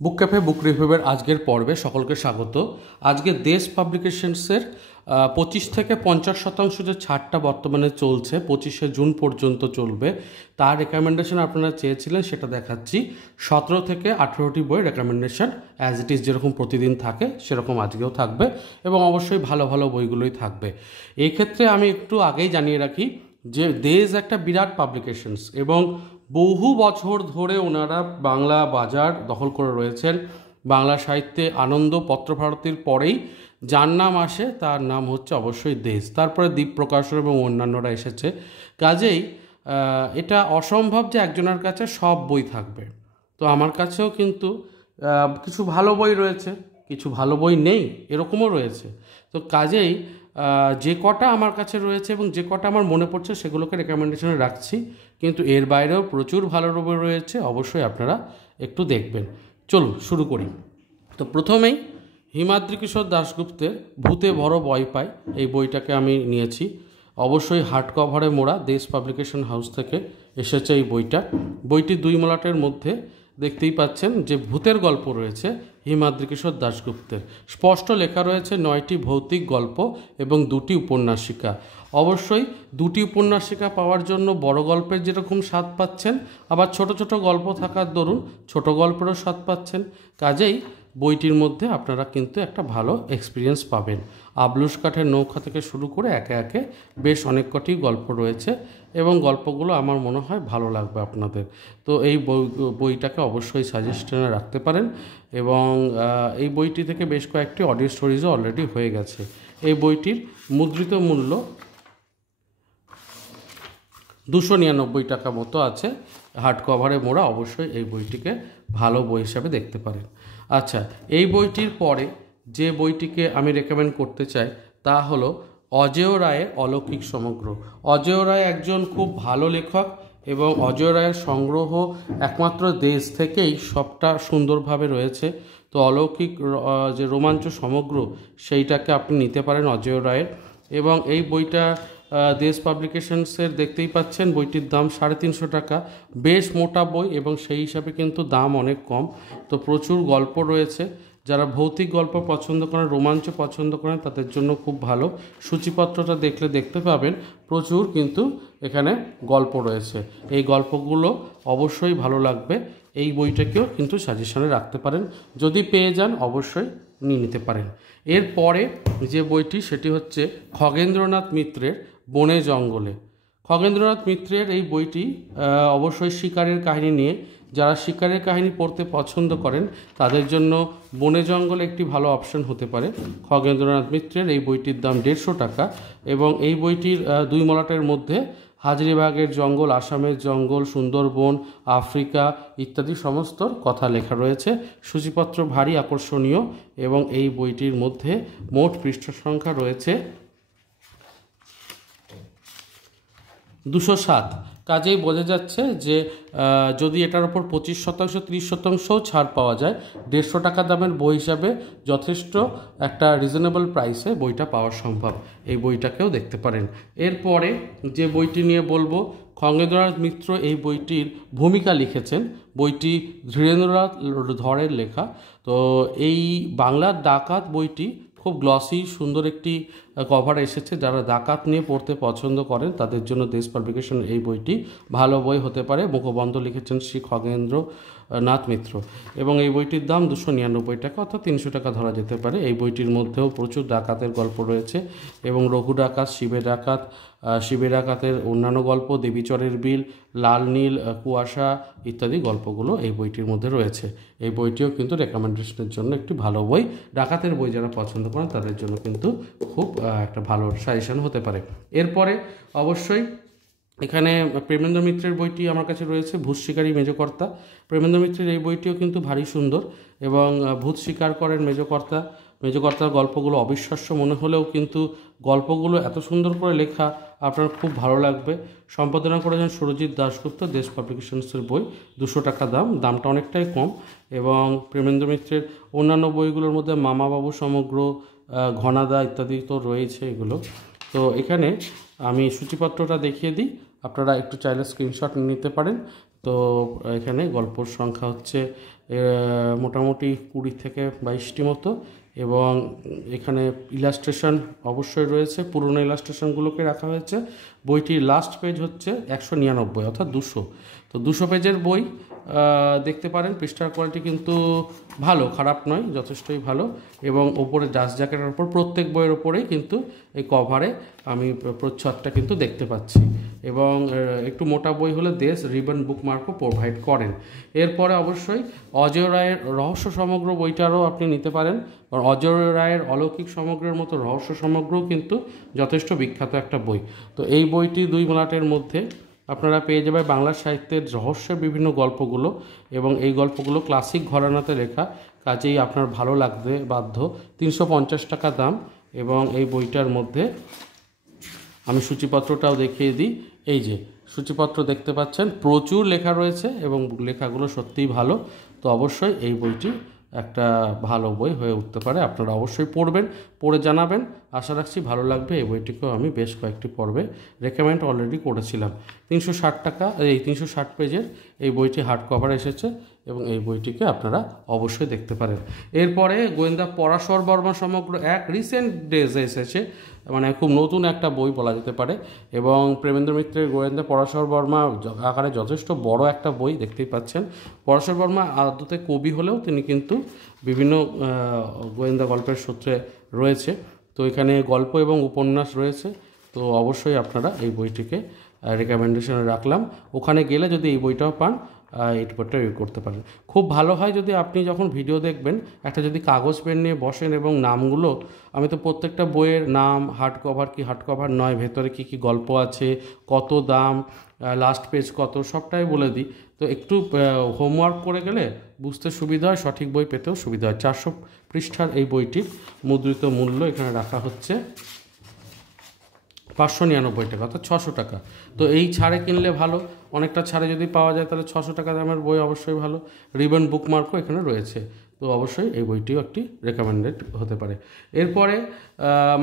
বুক cafe বুক রিভিউয়ের আজকের পর্বে সকলকে স্বাগত। আজকে দেশ পাবলিকেশনসের 25 থেকে 50% যে ছাড়টা বর্তমানে চলছে, 25শে জুন পর্যন্ত চলবে, তার রেকমেন্ডেশন আপনারা চেয়েছিলেন, সেটা দেখাচ্ছি। 17 থেকে 18টি বই রেকমেন্ডেশন অ্যাজ ইট ইজ যেরকম প্রতিদিন থাকে সেরকম আজকেও থাকবে, এবং অবশ্যই ভালো ভালো বইগুলোই থাকবে। এই ক্ষেত্রে আমি একটু আগেই জানিয়ে রাখি যে দেশ একটা বিরাট পাবলিকেশনস, এবং বহু বছর ধরে ওনারা বাংলা বাজার দখল করে রয়েছেন। বাংলা সাহিত্যে আনন্দ পত্রভারতীর পরেই যার নাম আসে তার নাম হচ্ছে অবশ্যই দেশ, তারপরে দ্বীপ প্রকাশন এবং অন্যান্যরা এসেছে। কাজেই এটা অসম্ভব যে একজনের কাছে সব বই থাকবে। তো আমার কাছেও কিন্তু কিছু ভালো বই রয়েছে, কিছু ভালো বই নেই, এরকমও রয়েছে। তো কাজেই যে কটা আমার কাছে রয়েছে এবং যে কটা আমার মনে পড়ছে সেগুলোকে রেকমেন্ডেশনে রাখছি, কিন্তু এর বাইরেও প্রচুর ভালো বই রয়েছে, অবশ্যই আপনারা একটু দেখবেন। চলুন শুরু করি। তো প্রথমেই হিমাদ্রি কিশোর দাশগুপ্তের ভূতে বড় ভয় পায়, এই বইটাকে আমি নিয়েছি। অবশ্যই হার্ড কভারে মোড়া, দেশ পাবলিকেশন হাউস থেকে এসেছে এই বইটা। বইটি 2 মলাটের মধ্যে দেখতেই পাচ্ছেন যে ভূতের গল্প রয়েছে হিমাদ্রি কিশোর দাশগুপ্তের। স্পষ্ট লেখা রয়েছে 9টি ভৌতিক গল্প এবং 2টি উপন্যাসিকা। অবশ্যই 2টি উপন্যাসিকা পাওয়ার জন্য বড় গল্পের যেরকম স্বাদ পাচ্ছেন, আবার ছোট ছোট গল্প থাকার দরুন ছোট গল্পেরও স্বাদ পাচ্ছেন। কাজেই বইটির মধ্যে আপনারা কিন্তু একটা ভালো এক্সপিরিয়েন্স পাবেন। আবলুস কাঠের নৌকা থেকে শুরু করে একে একে বেশ অনেক কটি গল্প রয়েছে, এবং গল্পগুলো আমার মনে হয় ভালো লাগবে আপনাদের। তো এই বইটাকে অবশ্যই সাজেশনে রাখতে পারেন, এবং এই বইটি থেকে বেশ কয়েকটি অডিও স্টোরিজও অলরেডি হয়ে গেছে। এই বইটির মুদ্রিত মূল্য 299 টাকা মতো আছে, হার্ড কভারে মোড়া। অবশ্যই এই বইটিকে ভালো বই হিসাবে দেখতে পারেন। আচ্ছা, এই বইটির পরে যে বইটিকে আমি রেকমেন্ড করতে চাই তা হলো অজেয় রায়ের অলৌকিক সমগ্র। অজেয় রায় একজন খুব ভালো লেখক, এবং অজেয় রায়ের সংগ্রহ একমাত্র দেশ থেকেই সবটা সুন্দরভাবে রয়েছে। তো অলৌকিক যে রোমাঞ্চ সমগ্র, সেইটাকে আপনি নিতে পারেন অজেয় রায়ের। এবং এই বইটা দেশ পাবলিকেশনসের দেখতেই পাচ্ছেন, বইটির দাম 350 টাকা। বেশ মোটা বই, এবং সেই হিসাবে কিন্তু দাম অনেক কম। তো প্রচুর গল্প রয়েছে, যারা ভৌতিক গল্প পছন্দ করেন, রোমাঞ্চ পছন্দ করেন, তাদের জন্য খুব ভালো। সূচিপত্রটা দেখলে দেখতে পাবেন প্রচুর কিন্তু এখানে গল্প রয়েছে। এই গল্পগুলো অবশ্যই ভালো লাগবে। এই বইটাকেও কিন্তু সাজেশনে রাখতে পারেন, যদি পেয়ে যান অবশ্যই নিয়ে নিতে পারেন। এরপরে যে বইটি সেটি হচ্ছে খগেন্দ্রনাথ মিত্রের বনে জঙ্গলে। খগেন্দ্রনাথ মিত্রের এই বইটি অবশ্যই শিকারের কাহিনী নিয়ে। যারা শিকারের কাহিনী পড়তে পছন্দ করেন তাদের জন্য বনে জঙ্গলে একটি ভালো অপশন হতে পারে। খগেন্দ্রনাথ মিত্রের এই বইটির দাম 150 টাকা, এবং এই বইটির 2 মলাটের মধ্যে হাজারিবাগের জঙ্গল, আসামের জঙ্গল, সুন্দরবন, আফ্রিকা ইত্যাদি সমস্ত কথা লেখা রয়েছে। সূচিপত্র ভারী আকর্ষণীয়, এবং এই বইটির মধ্যে মোট পৃষ্ঠা সংখ্যা রয়েছে 207। কাজেই বোঝা যাচ্ছে যে যদি এটার ওপর 25%, 30% ছাড় পাওয়া যায়, 150 টাকা দামের বই হিসাবে যথেষ্ট একটা রিজনেবল প্রাইসে বইটা পাওয়া সম্ভব। এই বইটাকেও দেখতে পারেন। এরপরে যে বইটি নিয়ে বলবো, খগেন্দ্রনাথ মিত্র এই বইটির ভূমিকা লিখেছেন। বইটি ধীরেন্দ্রনাথ ধরের লেখা। তো এই বাংলার ডাকাত বইটি খুব গ্লসি সুন্দর একটি কভার এসেছে। যারা ডাকাত নিয়ে পড়তে পছন্দ করেন তাদের জন্য দেশ পাবলিকেশন এই বইটি ভালো বই হতে পারে। মুখবন্ধ লিখেছেন শ্রী খগেন্দ্রনাথ মিত্র, এবং এই বইটির দাম 299 টাকা, অর্থাৎ 300 টাকা ধরা যেতে পারে। এই বইটির মধ্যেও প্রচুর ডাকাতের গল্প রয়েছে, এবং রঘু ডাকাত, শিবে ডাকাতের অন্যান্য গল্প, দেবীচরের বিল, লাল নীল কুয়াশা ইত্যাদি গল্পগুলো এই বইটির মধ্যে রয়েছে। এই বইটিও কিন্তু রেকমেন্ডেশনের জন্য একটি ভালো বই। ডাকাতের বই যারা পছন্দ করেন তাদের জন্য কিন্তু খুব একটা ভালো সাজেশন হতে পারে। এরপরে অবশ্যই এখানে প্রেমেন্দ্র মিত্রের বইটি আমার কাছে রয়েছে, ভূত শিকারী মেজকর্তা। প্রেমেন্দ্র মিত্রের এই বইটিও কিন্তু ভারী সুন্দর, এবং ভূত শিকার করেন মেজকর্তার গল্পগুলো অবিশ্বাস্য মনে হলেও কিন্তু গল্পগুলো এত সুন্দর করে লেখা, আপনার খুব ভালো লাগবে। সম্পাদনা করেছেন সুরজিৎ দাশগুপ্ত, দেশ পাবলিকেশনসের বই, 200 টাকা দামটা অনেকটাই কম। এবং প্রেমেন্দ্র মিত্রের অন্যান্য বইগুলোর মধ্যে মামাবাবু সমগ্র, ঘনাদা ইত্যাদি তো রয়েছে এগুলো। তো এখানে আমি সূচিপত্রটা দেখিয়ে দিই, আপনারা একটু চাইলে স্ক্রিনশট নিতে পারেন। তো এখানে গল্পর সংখ্যা হচ্ছে মোটামুটি 20 থেকে 22টি মতো, এবং এখানে ইলাস্ট্রেশন অবশ্যই রয়েছে, পুরনো ইলাস্ট্রেশনগুলোকে রাখা হয়েছে। বইটির লাস্ট পেজ হচ্ছে 199 অর্থাৎ 200। তো 200 পেজের বই দেখতে পারেন। পৃষ্ঠার কোয়ালিটি কিন্তু ভালো, খারাপ নয়, যথেষ্টই ভালো। এবং ওপরে ডাস্ট জ্যাকেটের ওপর প্রত্যেক বইয়ের ওপরেই কিন্তু এই কভারে আমি প্রচ্ছদটা কিন্তু দেখতে পাচ্ছি। এবং একটু মোটা বই হলে দেশ রিবন বুকমার্কও প্রোভাইড করেন। এরপরে অবশ্যই অজয় রায়ের রহস্য সমগ্র বইটারও আপনি নিতে পারেন, কারণ অজয় রায়ের অলৌকিক সমগ্রের মতো রহস্য সমগ্রও কিন্তু যথেষ্ট বিখ্যাত একটা বই। তো এই বইটি 2 মলাটের মধ্যে আপনারা পেয়ে যাবেন বাংলা সাহিত্যের রহস্যের বিভিন্ন গল্পগুলো, এবং এই গল্পগুলো ক্লাসিক ঘরানাতে লেখা, কাজেই আপনার ভালো লাগতে বাধ্য। 350 টাকা দাম। এবং এই বইটার মধ্যে আমি সূচিপত্রটাও দেখিয়ে দিই। এই যে সূচিপত্র দেখতে পাচ্ছেন, প্রচুর লেখা রয়েছে এবং লেখাগুলো সত্যিই ভালো। তো অবশ্যই এই বইটি একটা ভালো বই হয়ে উঠতে পারে। আপনারা অবশ্যই পড়বেন, পড়ে জানাবেন। আশা রাখছি ভালো লাগবে। এই বইটিকেও আমি বেশ কয়েকটি পর্বে রেকমেন্ড অলরেডি করেছিলাম। 360 টাকা, এই 360 পেজের এই বইটি হার্ড কভার এসেছে, এবং এই বইটিকে আপনারা অবশ্যই দেখতে পারেন। এরপরে গোয়েন্দা পরাশর বর্মা সমগ্র এক রিসেন্ট ডেজে এসেছে, মানে খুব নতুন একটা বই বলা যেতে পারে। এবং প্রেমেন্দ্র মিত্রের গোয়েন্দা পরাশর বর্মা আকারে যথেষ্ট বড় একটা বই, দেখতেই পাচ্ছেন। পরাশর বর্মা আদতে কবি হলেও তিনি কিন্তু বিভিন্ন গোয়েন্দা গল্পের সূত্রে রয়েছে। তো এখানে গল্প এবং উপন্যাস রয়েছে। তো অবশ্যই আপনারা এই বইটিকে রেকমেন্ডেশনে রাখলাম। ওখানে গেলে যদি এই বইটাও পান, এই বইটা ইউজ করতে পারেন। খুব ভালো হয় যদি আপনি যখন ভিডিও দেখবেন একটা যদি কাগজ পেন নিয়ে বসেন এবং নামগুলো, আমি তো প্রত্যেকটা বইয়ের নাম, হার্ড কভার কি হার্ড কভার নয়, ভেতরে কী কী গল্প আছে, কত দাম, লাস্ট পেজ কত, সবটাই বলে দিই। তো একটু হোমওয়ার্ক করে গেলে বুঝতে সুবিধা হয়, সঠিক বই পেতেও সুবিধা হয়। 400 পৃষ্ঠার এই বইটির মুদ্রিত মূল্য এখানে রাখা হচ্ছে 599 টাকা, অর্থাৎ 600 টাকা। তো এই ছাড়ে কিনলে ভালো, অনেকটা ছাড়ে যদি পাওয়া যায় তাহলে 600 টাকা দামের বই অবশ্যই ভালো। রিবন বুকমার্কও এখানে রয়েছে। তো অবশ্যই এই বইটিও একটি রেকমেন্ডেড হতে পারে। এরপরে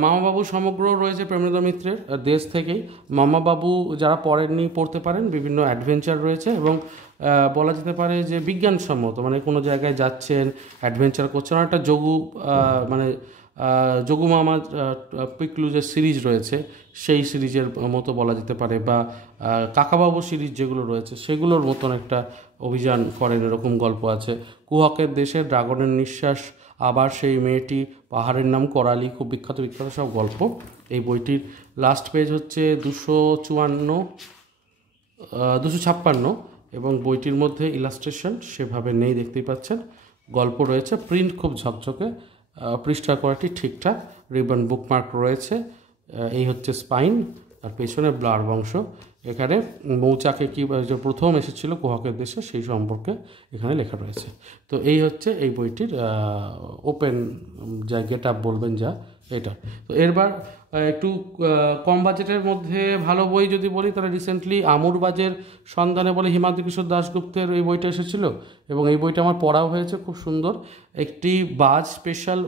মামাবাবু সমগ্র রয়েছে প্রেমেন্দ্র মিত্রের, দেশ থেকেই। মামাবাবু যারা পড়েননি পড়তে পারেন, বিভিন্ন অ্যাডভেঞ্চার রয়েছে, এবং বলা যেতে পারে যে বিজ্ঞানসম্মত, মানে কোনো জায়গায় যাচ্ছেন, অ্যাডভেঞ্চার করছেন, একটা মানে যোগু মামা পিকলু যে সিরিজ রয়েছে সেই সিরিজের মতো বলা যেতে পারে, বা কাকাবাবু সিরিজ যেগুলো রয়েছে সেগুলোর মতন একটা অভিযান করেন, এরকম গল্প আছে। কুহকের দেশে, ড্রাগনের নিঃশ্বাস, আবার সেই মেয়েটি, পাহাড়ের নাম করালি, খুব বিখ্যাত বিখ্যাত সব গল্প। এই বইটির লাস্ট পেজ হচ্ছে 256, এবং বইটির মধ্যে ইলাস্ট্রেশন সেভাবে নেই, দেখতেই পাচ্ছেন। গল্প রয়েছে, প্রিন্ট খুব ঝকঝকে, পৃষ্ঠার কোয়ালিটি ঠিকঠাক, রিবন বুকমার্ক রয়েছে। এই হচ্ছে স্পাইন, আর পেছনে ব্লার বংশ। এখানে মৌচাকে কি যে প্রথম এসেছিল কুহকের দেশে সেই সম্পর্কে এখানে লেখা রয়েছে। তো এই হচ্ছে এই বইটির ওপেন যা গেট আপ বলবেন যা, এটা। তো এরবার একটু কম বাজেটের মধ্যে ভালো বই যদি বলি, তাহলে রিসেন্টলি আমুরবাজের সন্ধানে বলে হিমাদ্রি কিশোর দাশগুপ্তের এই বইটা এসেছিল, এবং এই বইটা আমার পড়াও হয়েছে, খুব সুন্দর। একটি বাজ, স্পেশাল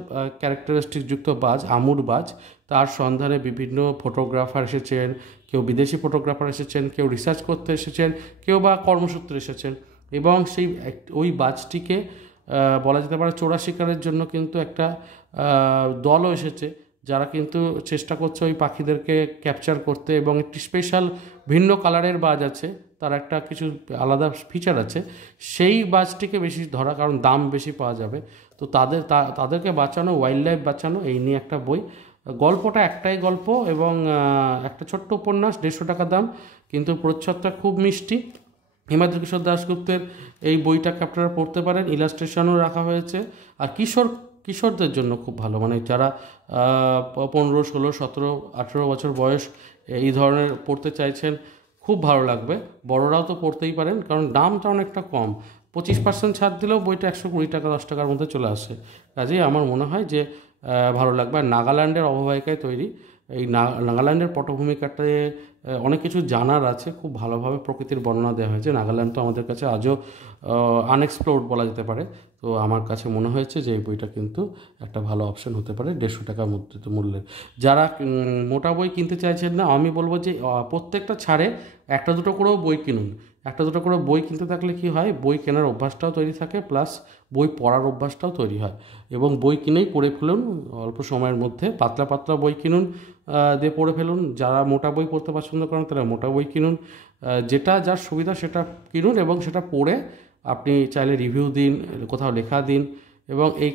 ক্যারেক্টারিস্টিক যুক্ত বাজ, আমুরবাজ, তার সন্ধানে বিভিন্ন ফটোগ্রাফার এসেছেন, কেউ বিদেশি ফটোগ্রাফার এসেছেন, কেউ রিসার্চ করতে এসেছেন, কেউ বা কর্মসূত্রে এসেছেন। এবং সেই ওই বাজটিকে বলা যেতে পারে চোরা শিকারের জন্য কিন্তু একটা দলও এসেছে, যারা কিন্তু চেষ্টা করছে ওই পাখিদেরকে ক্যাপচার করতে। এবং একটি স্পেশাল ভিন্ন কালারের বাজ আছে, তার একটা কিছু আলাদা ফিচার আছে, সেই বাজটিকে বেশি ধরা, কারণ দাম বেশি পাওয়া যাবে। তো তাদেরকে বাঁচানো, ওয়াইল্ড লাইফ বাঁচানো, এই নিয়ে একটা বই। গল্পটা একটাই গল্প, এবং একটা ছোট্ট উপন্যাস, 150 টাকা দাম, কিন্তু প্রচ্ছদটা খুব মিষ্টি। হিমাদ্রি কিশোর দাশগুপ্তের এই বইটাকে আপনারা পড়তে পারেন, ইলাস্ট্রেশনও রাখা হয়েছে। আর কিশোরদের জন্য খুব ভালো, মানে যারা 15, 16, 17, 18 বছর বয়স এই ধরনের পড়তে চাইছেন, খুব ভালো লাগবে। বড়রাও তো পড়তেই পারেন, কারণ দামটা অনেকটা কম, 25% ছাড় দিলেও বইটা 120 টাকা, 10 টাকার মধ্যে চলে আসে। কাজেই আমার মনে হয় যে ভালো লাগবে। আর নাগাল্যান্ডের অববাহিকায় তৈরি, এই নাগাল্যান্ডের পটভূমিকাতে অনেক কিছু জানার আছে, খুব ভালোভাবে প্রকৃতির বর্ণনা দেওয়া হয়েছে। নাগাল্যান্ড তো আমাদের কাছে আজও আনএক্সপ্লোর্ড বলা যেতে পারে। তো আমার কাছে মনে হয়েছে যে এই বইটা কিন্তু একটা ভালো অপশন হতে পারে 150 টাকা মূল্যের। যারা মোটা বই কিনতে চাইছেন না, আমি বলবো যে প্রত্যেকটা ছাড়ে একটা দুটো করেও বই কিনুন। একটা দুটো করে বই কিনতে থাকলে কি হয়, বই কেনার অভ্যাসটাও তৈরি থাকে, প্লাস বই পড়ার অভ্যাসটাও তৈরি হয়। এবং বই কিনেই পড়ে ফেলুন অল্প সময়ের মধ্যে, পাতলা পাতলা বই কিনুন, দিয়ে পড়ে ফেলুন। যারা মোটা বই পড়তে পছন্দ করেন তারা মোটা বই কিনুন, যেটা যার সুবিধা সেটা কিনুন, এবং সেটা পড়ে আপনি চাইলে রিভিউ দিন, কোথাও লেখা দিন, এবং এই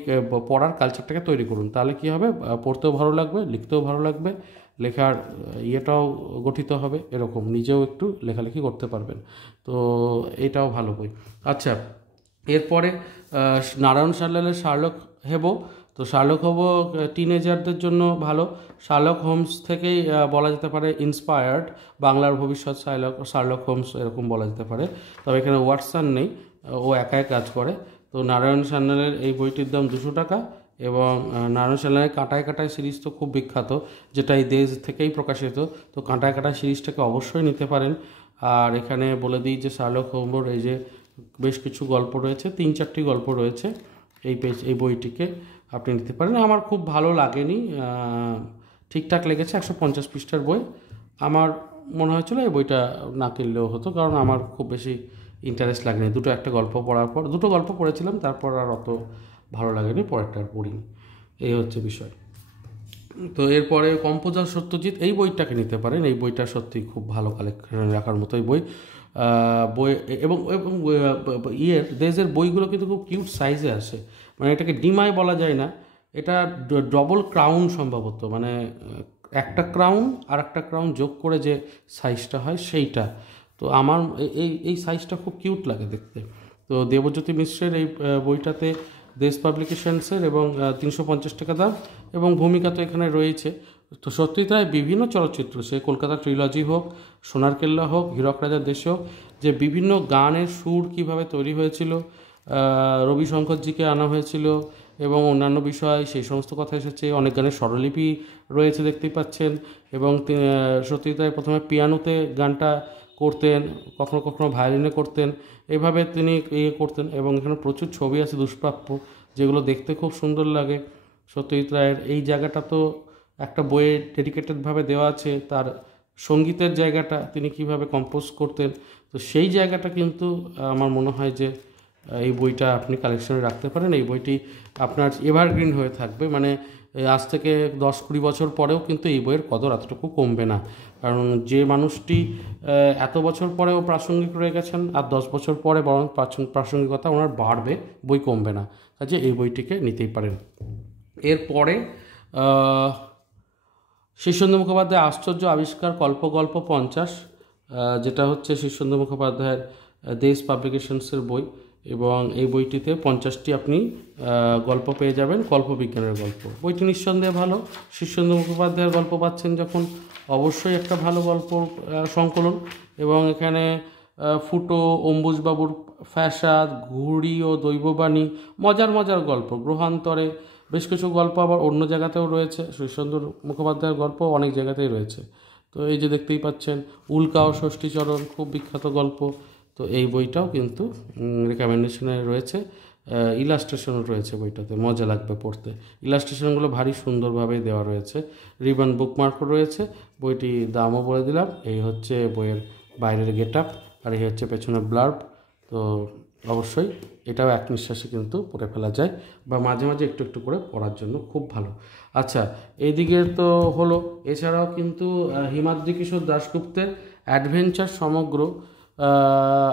পড়ার কালচারটাকে তৈরি করুন। তাহলে কী হবে, পড়তেও ভালো লাগবে, লিখতেও ভালো লাগবে, লেখার ইয়েটাও গঠিত হবে, এরকম নিজেও একটু লেখালেখি করতে পারবেন। তো এটাও ভালো বই। আচ্ছা, এরপরে নারায়ণ সান্যালের শার্লক হেবো। তো শার্লক হেবো টিনেজারদের জন্য ভালো। শার্লক হোমস থেকেই বলা যেতে পারে ইন্সপায়ার্ড, বাংলার ভবিষ্যৎ শার্লক হোমস এরকম বলা যেতে পারে। তবে এখানে ওয়াটসন নেই, ও একাই কাজ করে। তো নারায়ণ সান্যালের এই বইটির দাম 200 টাকা। এবং নারায়ণ সান্যালের কাঁটায় কাঁটায় সিরিজ তো খুব বিখ্যাত, যেটা এই দেশ থেকেই প্রকাশিত। তো কাঁটায় কাঁটায় সিরিজটাকে অবশ্যই নিতে পারেন। আর এখানে বলে দিই যে শার্লক হোমসের এই যে বেশ কিছু গল্প রয়েছে, 3-4টি গল্প রয়েছে এই বইটিকে আপনি নিতে পারেন। আমার খুব ভালো লাগেনি, ঠিকঠাক লেগেছে। 150 পৃষ্ঠার বই। আমার মনে হয়েছিল এই বইটা না কিনলেও হতো, কারণ আমার খুব বেশি ইন্টারেস্ট লাগেনি। একটা গল্প পড়ার পর, দুটো গল্প পড়েছিলাম, তারপর আর অত ভালো লাগেনি, পরেরটা আর পড়িনি। এই হচ্ছে বিষয়। তো এরপরে কম্পোজার সত্যজিৎ, এই বইটাকে নিতে পারেন। এই বইটা সত্যি খুব ভালো কালেকশন রাখার মতোই বই। বই এবং এবং দেশের বইগুলো কিন্তু খুব কিউট সাইজে আসে, মানে এটাকে ডিমাই বলা যায় না, এটা ডবল ক্রাউন সম্ভবত, মানে একটা ক্রাউন আর একটা ক্রাউন যোগ করে যে সাইজটা হয় সেইটা। তো আমার এই সাইজটা খুব কিউট লাগে দেখতে। তো দেবজ্যোতি মিশ্রের এই বইটাতে দেশ পাবলিকেশনসের, এবং 350 টাকা দাম, এবং ভূমিকা তো এখানে রয়েছে। তো সত্যিই তাই, বিভিন্ন চলচ্চিত্র, সে কলকাতা ট্রিলজি হোক, সোনার কেল্লা হোক, হীরক রাজার দেশ হোক, যে বিভিন্ন গানের সুর কিভাবে তৈরি হয়েছিল, রবি শঙ্করজিকে আনা হয়েছিল, এবং অন্যান্য বিষয় সেই সমস্ত কথা এসেছে। অনেক গানের স্বরলিপি রয়েছে দেখতেই পাচ্ছেন। এবং সত্যিই তাই, প্রথমে পিয়ানোতে গানটা করতেন, কখনো কখনো ভায়োলিনে করতেন, এভাবে তিনি করতেন। এবং এখানে প্রচুর ছবি আছে দুষ্প্রাপ্য, যেগুলো দেখতে খুব সুন্দর লাগে। সত্যজিৎ রায়ের এই জায়গাটা তো একটা বইয়ে ডেডিকেটেডভাবে দেওয়া আছে, তার সঙ্গীতের জায়গাটা তিনি কিভাবে কম্পোজ করতেন। তো সেই জায়গাটা কিন্তু আমার মনে হয় যে এই বইটা আপনি কালেকশনে রাখতে পারেন। এই বইটি আপনার এভারগ্রিন হয়ে থাকবে, মানে আজ থেকে 10-20 বছর পরেও কিন্তু এই বইয়ের কদর এতটুকু কমবে না। কারণ যে মানুষটি এত বছর পরেও প্রাসঙ্গিক রয়ে গেছেন, আর 10 বছর পরে বরং প্রাসঙ্গিকতা ওনার বাড়বে, বই কমবে না। কাজে এই বইটিকে নিতেই পারেন। এরপরে শীর্ষেন্দু মুখোপাধ্যায় আশ্চর্য আবিষ্কার কল্পগল্প 50, যেটা হচ্ছে শীর্ষেন্দু মুখোপাধ্যায়ের দেশ পাবলিকেশনসের বই। এবং এই বইটিতে 50টি আপনি গল্প পেয়ে যাবেন, কল্পবিজ্ঞানের গল্প। বইটি নিঃসন্দেহে ভালো। শীর্ষেন্দু মুখোপাধ্যায়ের গল্প পাচ্ছেন যখন, অবশ্যই একটা ভালো গল্প সংকলন। এবং এখানে ফুটো, অম্বুজবাবুর ফ্যাসাদ, ঘুড়ি ও দৈববাণী, মজার মজার গল্প। গ্রহান্তরে বেশ কিছু গল্প আবার অন্য জায়গাতেও রয়েছে, শীর্ষেন্দু মুখোপাধ্যায়ের গল্প অনেক জায়গাতেই রয়েছে। তো এই যে দেখতেই পাচ্ছেন, উল্কা ও ষষ্ঠীচরণ, খুব বিখ্যাত গল্প। তো এই বইটাও কিন্তু রেকমেন্ডেশনে রয়েছে, ইলাস্ট্রেশনও রয়েছে বইটাতে, মজা লাগবে পড়তে। ইলাস্ট্রেশনগুলো ভারী সুন্দরভাবেই দেওয়া রয়েছে, রিবন বুকমার্কও রয়েছে। বইটি দামও বলে দিলাম। এই হচ্ছে বইয়ের বাইরের গেট আপ, আর এই হচ্ছে পেছনে ব্লার্ব। তো অবশ্যই এটাও এক নিঃশ্বাসে কিন্তু পড়ে ফেলা যায়, বা মাঝে মাঝে একটু একটু করে পড়ার জন্য খুব ভালো। আচ্ছা, এইদিকে তো হলো। এছাড়াও কিন্তু হিমাদ্রি কিশোর দাশগুপ্তের অ্যাডভেঞ্চার সমগ্র,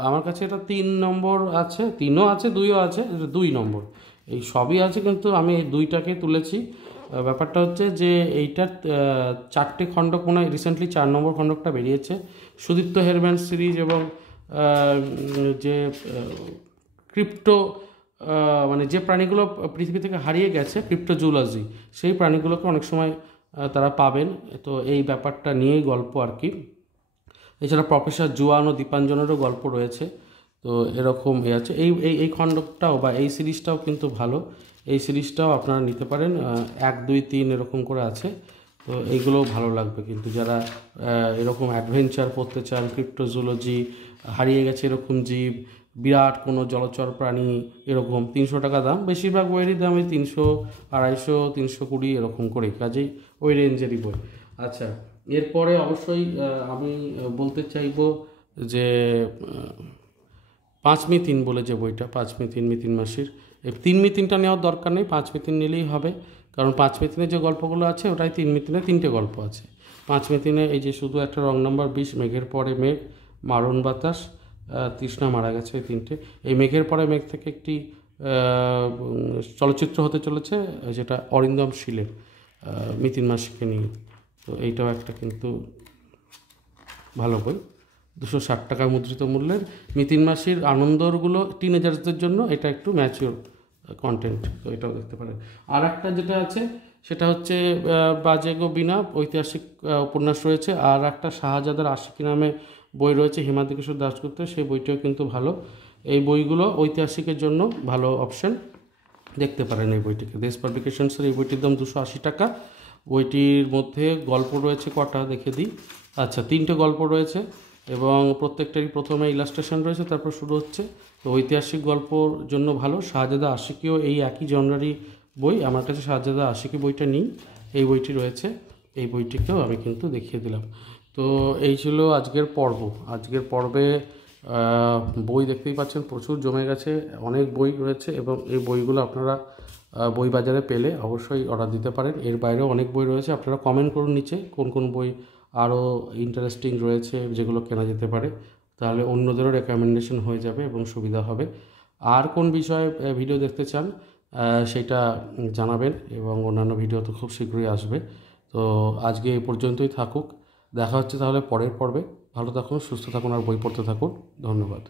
আমার কাছে এটা 3 নম্বর আছে, 3ও আছে, 2ও আছে, 2 নম্বর, এই সবই আছে, কিন্তু আমি এই 2টাকে তুলেছি। ব্যাপারটা হচ্ছে যে এইটার 4টে খণ্ডক, মনে হয় রিসেন্টলি 4 নম্বর খণ্ডকটা বেরিয়েছে। সুদীপ্ত হেরম্যান সিরিজ, এবং যে ক্রিপ্টো, মানে যে প্রাণীগুলো পৃথিবী থেকে হারিয়ে গেছে, ক্রিপ্টোজুলজি, সেই প্রাণীগুলোকে অনেক সময় তারা পাবেন। তো এই ব্যাপারটা নিয়েই গল্প আর কি। এছাড়া প্রফেসর জুয়ান ও দীপাঞ্জনেরও গল্প রয়েছে। তো এরকম আছে। এই খণ্ডটাও বা এই সিরিজটাও কিন্তু ভালো। এই সিরিজটাও আপনারা নিতে পারেন, 1, 2, 3 এরকম করে আছে। তো এইগুলোও ভালো লাগবে কিন্তু, যারা এরকম অ্যাডভেঞ্চার পড়তে চান, ক্রিপ্টোজুলজি, হারিয়ে গেছে এরকম জীব, বিরাট কোনো জলচর প্রাণী, এরকম। 300 টাকা দাম। বেশিরভাগ বইয়েরই দাম এই 300, 250, 320 এরকম করে, কাজেই ওই রেঞ্জেরই বই। আচ্ছা, এরপরে অবশ্যই আমি বলতে চাইব যে 5 মিতিন বলে যে বইটা, 5 মিতিন, মিতিন মাসির, এই 3 মিতিনটা নেওয়ার দরকার নেই, 5 মিতিন নিলেই হবে। কারণ 5 মিতিনের যে গল্পগুলো আছে ওটাই 3 মিতিনে 3টে গল্প আছে। 5 মিতিনে এই যে শুধু একটা রং নাম্বার 20, মেঘের পরে মেঘ, মারণ বাতাস, তৃষ্ণা মারা গেছে, এই 3টে। এই মেঘের পরে মেঘ থেকে একটি চলচ্চিত্র হতে চলেছে, যেটা অরিন্দম শীলের, মিতিন মাসিকে নিয়ে। তো এইটাও একটা কিন্তু ভালো বই, 260 টাকা মুদ্রিত মূল্যের। মিতিন মাসির আনন্দরগুলো টিনেজার্সদের জন্য, এটা একটু ম্যাচিওর কন্টেন্ট, তো এটাও দেখতে পারেন। আর একটা যেটা আছে সেটা হচ্ছে বাজে গো বিনা, ঐতিহাসিক উপন্যাস রয়েছে। আর একটা শাহজাদার আশিকি নামে বই রয়েছে হিমাদ্রি কিশোর দাশগুপ্তের, সেই বইটিও কিন্তু ভালো। এই বইগুলো ঐতিহাসিকের জন্য ভালো অপশন, দেখতে পারেন এই বইটিকে। দেশ পাবলিকেশনসের এই বইটির দাম 280 টাকা। বইটির মধ্যে গল্প রয়েছে কটা দেখে দিই। আচ্ছা, 3টে গল্প রয়েছে এবং প্রত্যেকটারই প্রথমে ইলাস্ট্রেশন রয়েছে, তারপর শুরু হচ্ছে। তো ঐতিহাসিক গল্পর জন্য ভালো। শাহজাদা আশিকিও এই একই জনরারই বই, আমার কাছে শাহজাদা আশিকি বইটা নেই, এই বইটি রয়েছে, এই বইটিকেও আমি কিন্তু দেখিয়ে দিলাম। তো এই ছিল আজকের পর্ব। আজকের পর্বে বই দেখতেই পাচ্ছেন প্রচুর জমে গেছে, অনেক বই রয়েছে এবং এই বইগুলো আপনারা বই বাজারে পেলে অবশ্যই অর্ডার দিতে পারেন। এর বাইরেও অনেক বই রয়েছে, আপনারা কমেন্ট করুন নিচে কোন কোন বই আরও ইন্টারেস্টিং রয়েছে যেগুলো কেনা যেতে পারে, তাহলে অন্যদেরও রেকমেন্ডেশন হয়ে যাবে এবং সুবিধা হবে। আর কোন বিষয়ে ভিডিও দেখতে চান সেটা জানাবেন, এবং অন্যান্য ভিডিও তো খুব শীঘ্রই আসবে। তো আজকে এই পর্যন্তই থাকুক, দেখা হচ্ছে তাহলে পরের পর্বে। ভালো থাকুন, সুস্থ থাকুন আর বই পড়তে থাকুন। ধন্যবাদ।